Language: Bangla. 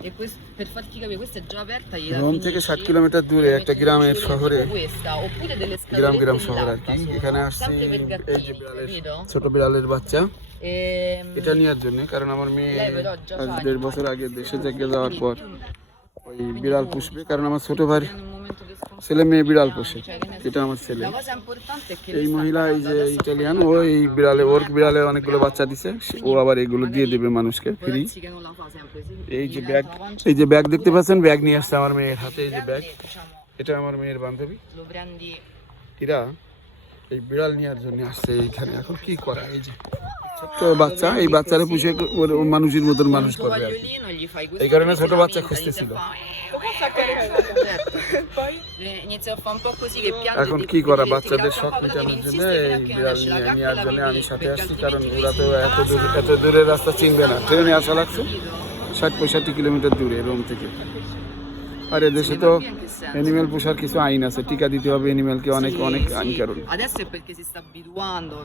E per farti capire, questa è già aperta, gli Rome থেকে 60 কিলোমিটার দূরে একটা গ্রামের শহরে, questa, oppure delle গ্রাম scatolette di শহর আর latta কি। sono, এখানে আসছি sempre per এই যে gattini, বিড়ালের, capito? ছোট বিড়ালের বাচ্চা, E, এটা নেওয়ার জন্য। কারণ আমার মেয়ে lei però già আজ c'ha 1.5 i বছর আগে দেশে থেকে যাওয়ার quindi পর ওই বিড়াল পুষবে। কারণ আমার ছোট ভাই in un momento di ছেলে মেয়ে বিড়াল sconforto, পোষে, cioè, che ne so. এটা আমার ছেলে। La cosa importante è che এই lei sta মহিলা, এই imparando যে adesso a ইটালিয়ান, fare ও la এই gatta. বিড়ালে, ওর বিড়ালে অনেকগুলো বাচ্চা দিছে, ও আবার এগুলো দিয়ে দেবে মানুষকে Può free. darsi che non la fa sempre, se এই gli যে diventa ব্যাগ, la pancia এই যে ব্যাগ দেখতে পাচ্ছেন, ব্যাগ নিয়ে আসছে আমার মেয়ের হাতে। এই যে ব্যাগ, grande, diciamo, এটা আমার মেয়ের বান্ধবী। lo prendi এরা এই বিড়াল নেওয়ার জন্য আসছে এইখানে। এখন কি করা, এই যে ছোট্ট বাচ্চা, এই বাচ্চারা পুষে মানুষের মতন মানুষ il tuo করবে আর কি। vagliolino, gli fai এই questo, কারণে lui ছোট si বাচ্চা lamenta, খুঁজতেছিল। inizia a inizia a fare un po' così che piange এখন e কি করা, devi বাচ্চাদের tirare শখ fuori, devi মেটানোর জন্য insistere এই fino a che non বিড়াল esce la নেওয়ার gatta e জন্য la আমি bevi, সাথে perché আসছি। কারণ altrimenti ওরা lui তো si এত incasa, দূরের রাস্তা চিনবে না, ট্রেনে আসা লাগছে 60-65 কিলোমিটার দূরে রোম থেকে। আর এদেশে তো অ্যানিমেল পোষার কিছু আইন আছে, টিকা দিতে হবে অ্যানিমেলকে, অনেক অনেক আইন কারণ। adesso è perché si sta abituando